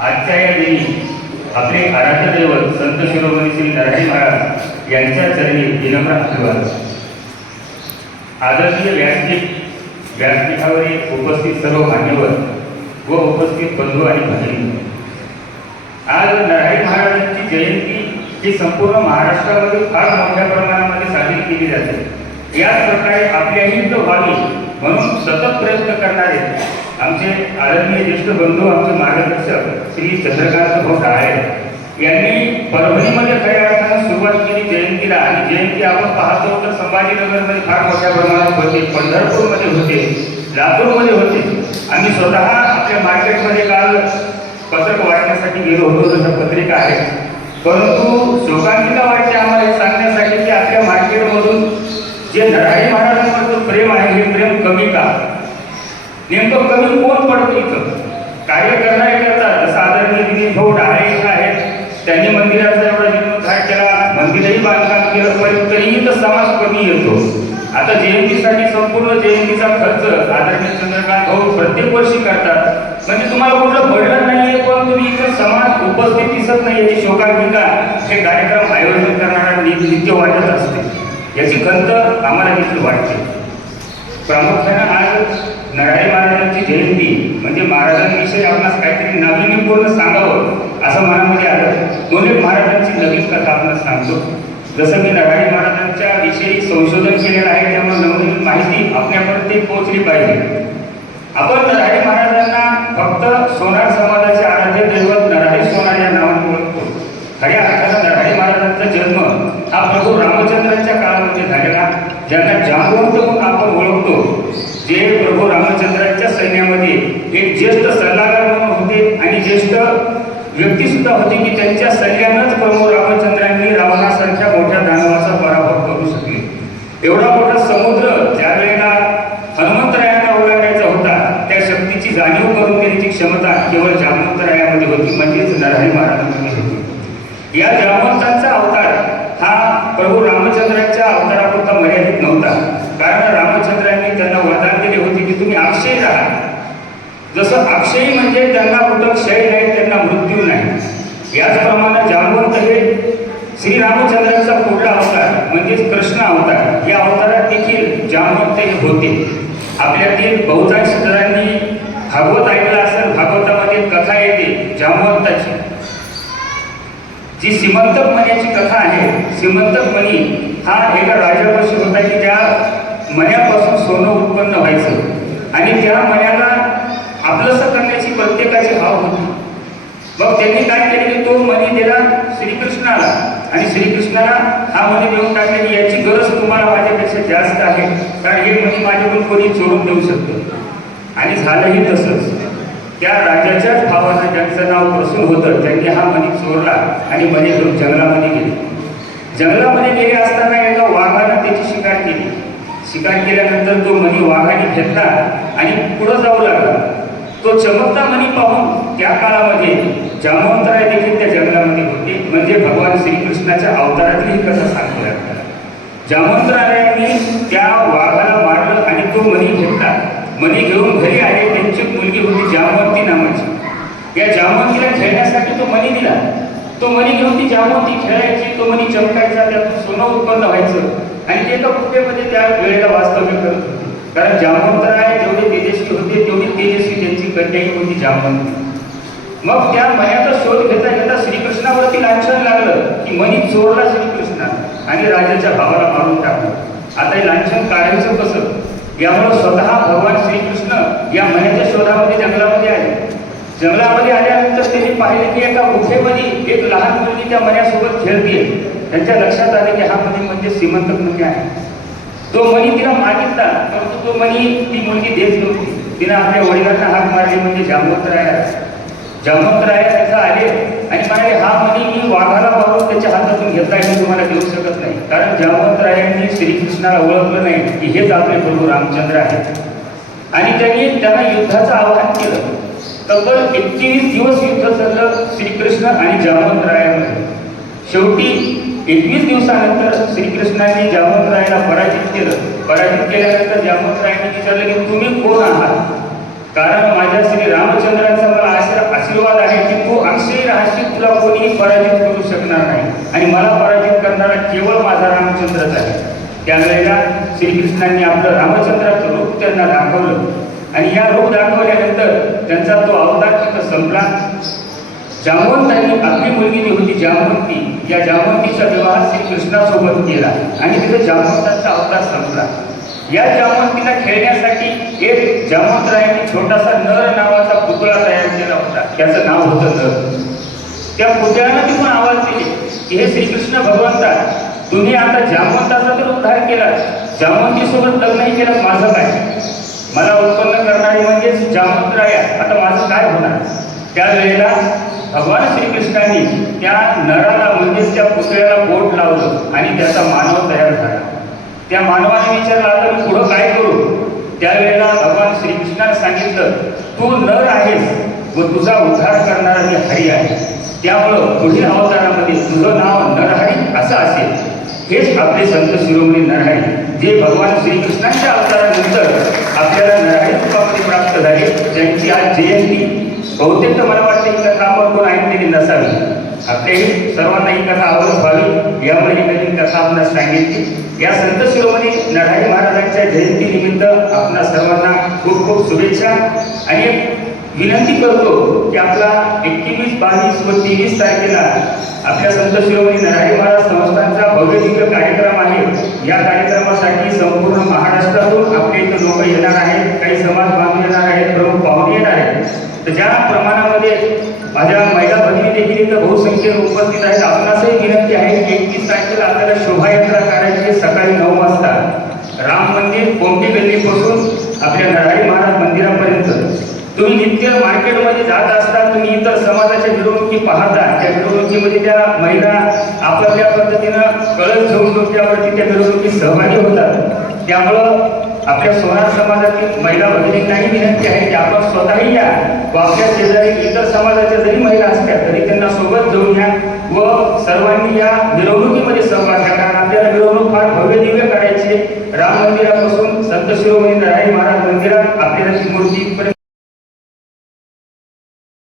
आजच्या या दिनी आपले आराध्य दैवत संत शिरोमणी श्री नरहरी महाराज यांच्या चरणी विनम्र आशीर्वाद आदरणीय व्यासपीठ व्यासपीठावरील उपस्थित सर्व मान्यवर व उपस्थित बंधू आणि भगिनी आज नरहरी महाराजांची जयंती ही संपूर्ण महाराष्ट्रामध्ये फार मोठ्या प्रमाणामध्ये साजरी केली जाते. याच प्रकारे आपल्या हिंद व्हावी म्हणून सतत प्रयत्न करणारे आमचे आदरणीय ज्येष्ठ बंधू आमचे मार्गदर्शक श्री चंद्रकांत भाऊ डाळे यांनी परभणीमध्ये खऱ्या अर्थानं सुरुवात केली जयंतीला आणि जयंती आपण पाहतो तर संभाजीनगरमध्ये फार मोठ्या प्रमाणात होते पंढरपूरमध्ये होते लातूरमध्ये होते. आम्ही स्वतः आपल्या मार्केटमध्ये काल पत्रक वाटण्यासाठी गेलो होतो जसं पत्रिका आहे. परंतु शोकांतिका वाटते आम्हाला हे सांगण्यासाठी की आपल्या मार्केटमधून जे नराई महाराजांवरचं प्रेम आहे हे प्रेम कमी का? नेमकं कमी कोण पडतो इथं? कार्य करणारे करतात जसं आदरणीय दिलीप भाऊ डाळे आहेत त्यांनी मंदिराचा एवढा जीर्णोद्धार केला मंदिरही बांधकाम केलं पण तरीही तर समाज कमी येतो. आता जयंतीसाठी संपूर्ण जयंतीचा खर्च आदरणीय चंद्रकांत भाऊ प्रत्येक वर्षी करतात. म्हणजे तुम्हाला कुठलं पडलं नाहीये पण तुम्ही इथं समाज उपस्थित दिसत नाही याची शोकांतिका हे कार्यक्रम आयोजन करणारा नित्य वाटत असते. याची खंत आम्हाला देखील वाटते. प्रामुख्यानं जयंती. म्हणजे महाराजांविषयी आपणास काहीतरी नाविन्यपूर्ण सांगावं असं मनामध्ये आलं. दोन्ही महाराजांची नवीन कथा आपणास सांगतो. जसं मी नरहरी महाराजांच्या विषयी संशोधन केलेलं आहे त्यामुळे नवनवीन माहिती आपल्यापर्यंत पोहोचली पाहिजे. आपण नरहरी महाराजांना फक्त सोनार समाजाचे आराध्य दैवत नरहरी सोनार या नावाने ओळखतो. खऱ्या अर्थानं नरहरी महाराजांचा जन्म हा प्रभू रामचंद्रांच्या काळामध्ये झालेला. ज्यांना जांबवंत म्हणून आपण ओळखतो. जे प्रभू रामचंद्रांच्या सैन्यामध्ये एक ज्येष्ठ सल्लागार म्हणून होते आणि ज्येष्ठ व्यक्ती सुद्धा होती की त्यांच्या सैन्यानंच प्रभू रामचंद्रांनी रावणासारख्या मोठ्या दानवाचा पराभव करू शकले. एवढा मोठा समुद्र ज्या वेळेला हनुमंतरायांना ओलांडायचा होता त्या शक्तीची जाणीव करून देण्याची क्षमता केवळ जामवंतरायामध्ये होती म्हणजेच नरहरी महाराजांमध्ये होती. या जामवंतांचा अवतार हा प्रभू रामचंद्रांच्या अवतारापुरता मर्यादित नव्हता. कारण रामचंद्रांनी त्यांना वरदान दिले होते की तुम्ही अक्षय राहा. जसं अक्षयी म्हणजे त्यांना कुठं क्षय नाही त्यांना मृत्यू नाही. याचप्रमाणे जामवंत हे श्रीरामचंद्रांचा पुढला अवतार म्हणजेच कृष्ण अवतार या अवतारात देखील जामवंत हे होते आपल्यातील बहुतांश जणांनी भागवत ऐकलं असेल भागवतामध्ये कथा येते जामवंताची जी सीमंतक मण्याची कथा आहे सीमंतक मणी हा एका राजापाशी होता की त्या मण्यापासून सोनं उत्पन्न व्हायचं. आणि त्या मण्याला आपलंसं करण्याची प्रत्येकाची भाव होती. मग त्यांनी काय केले की तो मणी दिला श्रीकृष्णाला. आणि श्रीकृष्णाला हा मणी देऊन टाकले की याची गरज तुम्हाला माझ्यापेक्षा जास्त आहे. कारण हे मणी माझ्याकडून कोणी चोरून देऊ शकतं आणि झालंही तसंच. त्या राजाच्याच भावानं ज्यांचं नाव प्रसून होतं त्यांनी हा मणी चोरला आणि मणी घेऊन जंगलामध्ये गेले. जंगलामध्ये गेले असताना एका वाघानं त्याची शिकार केली. शिकार केल्यानंतर तो मणी वाघाने घेतला आणि पुढं जाऊ लागला. तो चमकता मणी पाहून त्या काळामध्ये जामवंतराय देखील त्या जंगलामध्ये होते. म्हणजे भगवान श्रीकृष्णाच्या अवतारातली ही कथा सांगू लागतात जामवंतरायांनी त्या वाघाला मारलं आणि तो मणी घेतला. मणी घेऊन घरी आले त्यांची मुलगी होती जामवंती नावाची. या जामवंतीला खेळण्यासाठी तो मणी दिला. तो मणी घेऊन ती जामवंती खेळायची. तो मणी चमकायचा. त्यातून सोनं उत्पन्न व्हायचं. आणि ते एका कुटुंबामध्ये त्या वेळेला वास्तव्य करत होते. कारण आहे जेवढे तेजस्वी होते तेवढी तेजस्वी त्यांची कन्याही होती जामवंती मग त्या मयाचा शोध घेता घेता श्रीकृष्णावरती लांछन लागलं की मनी चोरला श्रीकृष्णा आणि राजाच्या भावाला मारून टाकलं. आता हे लांछन काढायचं कसं? यामुळे स्वतः भगवान श्रीकृष्ण या मयाच्या शोधामध्ये जंगलामध्ये आले. जंगलामध्ये आल्यानंतर त्यांनी पाहिले की एका गुफेमध्ये एक लहान मुलगी त्या मण्यासोबत खेळते त्यांच्या लक्षात आले की हा मणी म्हणजे श्रीमंत मुलगी आहे. तो मणी तिला मागितला परंतु तो मणी ती मुलगी देत नव्हती. तिने आपल्या वडिलांना हाक मारली म्हणजे जामवंतराया जामवंतराया त्याचा आले आणि म्हणाले हा मणी मी वाघाला मारून त्याच्या हातातून घेतला मी तुम्हाला देऊ शकत नाही. कारण जामवंतरायांनी श्रीकृष्णाला ओळखलं नाही की हेच आपले प्रभू रामचंद्र आहेत. आणि त्यांनी त्यांना युद्धाचं आवाहन केलं. तब्बल एकवीस दिवस युद्ध चाललं श्रीकृष्ण आणि जामवंतरायामध्ये शेवटी एकवीस दिवसानंतर श्रीकृष्णाने जामवंतरायाला पराजित केलं. पराजित केल्यानंतर जामवंतरायांनी विचारलं की तुम्ही कोण आहात? कारण माझ्या श्री रामचंद्राचा मला आशीर्वाद आहे की तो आश्रय तुला कोणीही पराजित करू शकणार नाही. आणि मला पराजित करणारा केवळ माझा रामचंद्रच आहे. त्यावेळेला श्रीकृष्णांनी आपलं रामचंद्राचं रूप त्यांना दाखवलं. आणि या रूप दाखवल्यानंतर त्यांचा तो अवतार तिथं संपला. जामवंतांनी आपली मुलगी जी होती जामवंती या जामवंतीचा विवाह श्रीकृष्णासोबत केला आणि तिथे जामवंतांचा अवतार संपला. या जामवंतीला खेळण्यासाठी एक जामवंतरायांनी छोटासा नर नावाचा पुतळा तयार केला होता. त्याचं नाव होतं नर. त्या पुतळ्यानं तिथून आवाज दिले की हे श्रीकृष्ण भगवंता तुम्ही आता जामवंताचा तर उद्धार केला जामवंतीसोबत लग्नही केलं माझं काय? मला उत्पन्न करणारी म्हणजेच जामवंतराया. आता माझं काय होणार? त्यावेळेला भगवान श्रीकृष्णाने त्या नराला म्हणजेच त्या पुतळ्याला बोट लावलं आणि त्याचा मानव तयार झाला. त्या मानवाने विचारला आता मी पुढं काय करू? त्यावेळेला भगवान श्रीकृष्णाने सांगितलं तू नर आहेस व तुझा उद्धार करणारा मी हरी आहे. त्यामुळं पुढील अवतारामध्ये तुझं नाव नरहरी असं असेल. हेच आपले संत शिरोमणी नरहरी जे भगवान श्रीकृष्णांच्या अवतारानंतर आपल्याला नरहरी प्राप्त झाले ज्यांची आज जयंती बहुतेक तर मला वाटते ही कथा आपण कोण ऐकलेली नसावी. आपल्याही सर्वांना ही कथा आवडत व्हावी. यामुळे ही नवीन कथा आपणास सांगितली. या संत शिरोमणी लढाई महाराजांच्या जयंतीनिमित्त आपणा सर्वांना खूप खूप शुभेच्छा. आणि विनंती करतो की आपला एकवीस बावीस व तेवीस तारखेला आपल्या संत शिरोमणी नराई महाराज संस्थांचा भव्य कार्यक्रम आहे. या कार्यक्रमासाठी संपूर्ण महाराष्ट्रातून आपल्या इथं लोक येणार आहेत. काही समाज बांधून येणार आहेत. प्रमुख येणार आहेत तर ज्या प्रमाणामध्ये माझ्या महिला भगिनी देखील इथं बहुसंख्येने उपस्थित आहेत आपणासही विनंती आहे की एकवीस तारखेला आपल्याला शोभायात्रा करायची सकाळी नऊ वाजता. राम मंदिर कोमटी गल्लीपासून आपल्या नरहरी महाराज मंदिरापर्यंत. तुम्ही नित्य मार्केटमध्ये जात असता तुम्ही इतर समाजाच्या मिरवणुकी पाहता त्या मिरवणुकीमध्ये त्या महिला आपल्या पद्धतीनं कळस घेऊन त्यावरती त्या मिरवणुकीत सहभागी होतात. त्यामुळं आपल्या सोनार समाजातील महिला भगिनींनाही विनंती आहे की आपण स्वतःही या व आपल्या शेजारी इतर समाजाच्या जरी महिला असल्या तरी त्यांना सोबत घेऊन या व सर्वांनी या मिरवणुकीमध्ये सहभाग घ्या. कारण आपल्याला मिरवणूक फार भव्य दिव्य करायची राम मंदिरापासून संत शिरोमणी राय महाराज मंदिरात आपल्याला मूर्ती